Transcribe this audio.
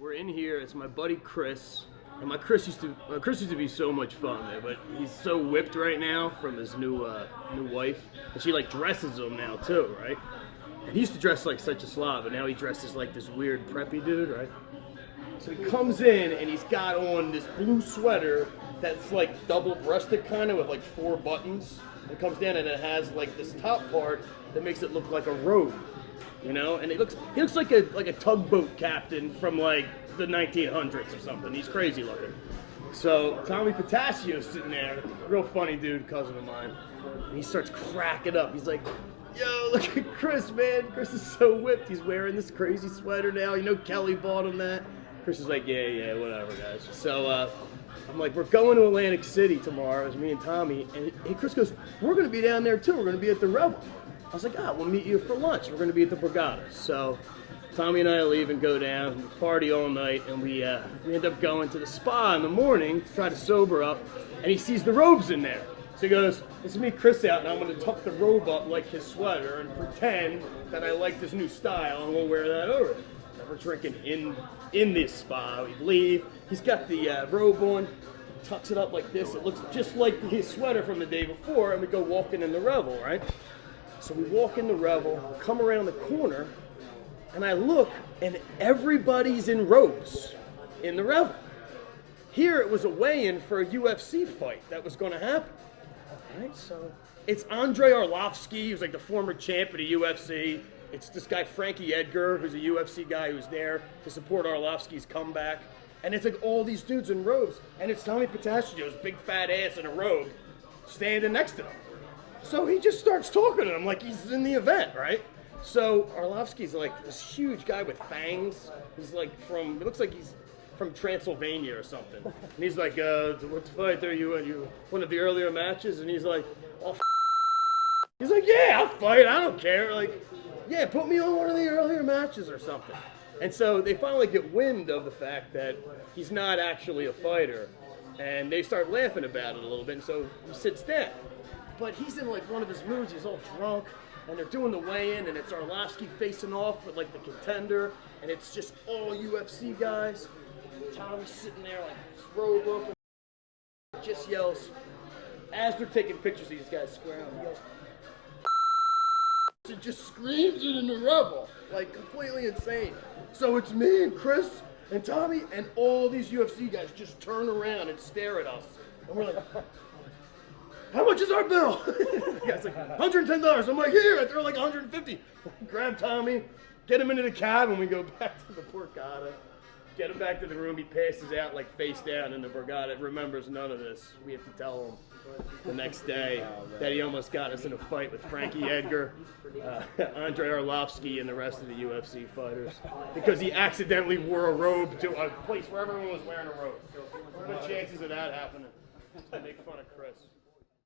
we're in here. It's my buddy Chris. And Chris used to be so much fun, man, but he's so whipped right now from his new wife. And she like dresses him now too, right? And he used to dress like such a slob, but now he dresses like this weird preppy dude, right? So he comes in and he's got on this blue sweater that's like double-breasted kind of with like 4 buttons. It comes down and it has like this top part that makes it look like a robe, you know? And he looks like a tugboat captain from like the 1900s or something. He's crazy looking. So Tommy Pataccio's sitting there, real funny dude, cousin of mine. And he starts cracking up. He's like, yo, look at Chris, man. Chris is so whipped. He's wearing this crazy sweater now. You know Kelly bought him that. Chris is like, yeah, whatever, guys. So I'm like, we're going to Atlantic City tomorrow. It's me and Tommy. And Chris goes, we're going to be down there, too. We're going to be at the Revel. I was like, we'll meet you for lunch. We're going to be at the Borgata. So Tommy and I leave and go down, we party all night, and we end up going to the spa in the morning to try to sober up, and he sees the robes in there. So he goes, let's meet Chris out, and I'm going to tuck the robe up like his sweater and pretend that I like this new style, and we'll wear that over it. And we're drinking in this spa. We leave. He's got the robe on, tucks it up like this. It looks just like his sweater from the day before, and we go walking in the Revel, right? So we walk in the Revel, come around the corner, and I look, and everybody's in robes in the Revel. Here it was a weigh-in for a UFC fight that was going to happen. Right, so it's Andrei Arlovsky, who's like the former champ of the UFC. It's this guy Frankie Edgar, who's a UFC guy who's there to support Arlovsky's comeback. And it's like all these dudes in robes, and it's Tommy Pataccio's big fat ass in a robe standing next to him. So he just starts talking to him like he's in the event, right? So Arlovsky's like this huge guy with fangs. He's like it looks like he's from Transylvania or something. And he's like, what fight are you in? You one of the earlier matches? And he's like, he's like, yeah, I'll fight. I don't care. Like, yeah, put me on one of the earlier matches or something. And so they finally get wind of the fact that he's not actually a fighter. And they start laughing about it a little bit. And so he sits down. But he's in like one of his moods. He's all drunk. And they're doing the weigh-in. And it's Arlovsky facing off with like the contender. And it's just all UFC guys. Tommy's sitting there like his robe open, just yells, as they're taking pictures of these guys square up, he goes, and just screams it in the Revel, like completely insane. So it's me and Chris and Tommy and all these UFC guys just turn around and stare at us. And we're like, how much is our bill? The guy's like, $110. I'm like, here, I throw like $150. Grab Tommy, get him into the cab, and we go back to the Borgata. Get him back to the room. He passes out like face down in the Borgata. Remembers none of this. We have to tell him the next day that he almost got us in a fight with Frankie Edgar, Andrei Arlovsky, and the rest of the UFC fighters because he accidentally wore a robe to a place where everyone was wearing a robe. What are the chances of that happening? To make fun of Chris.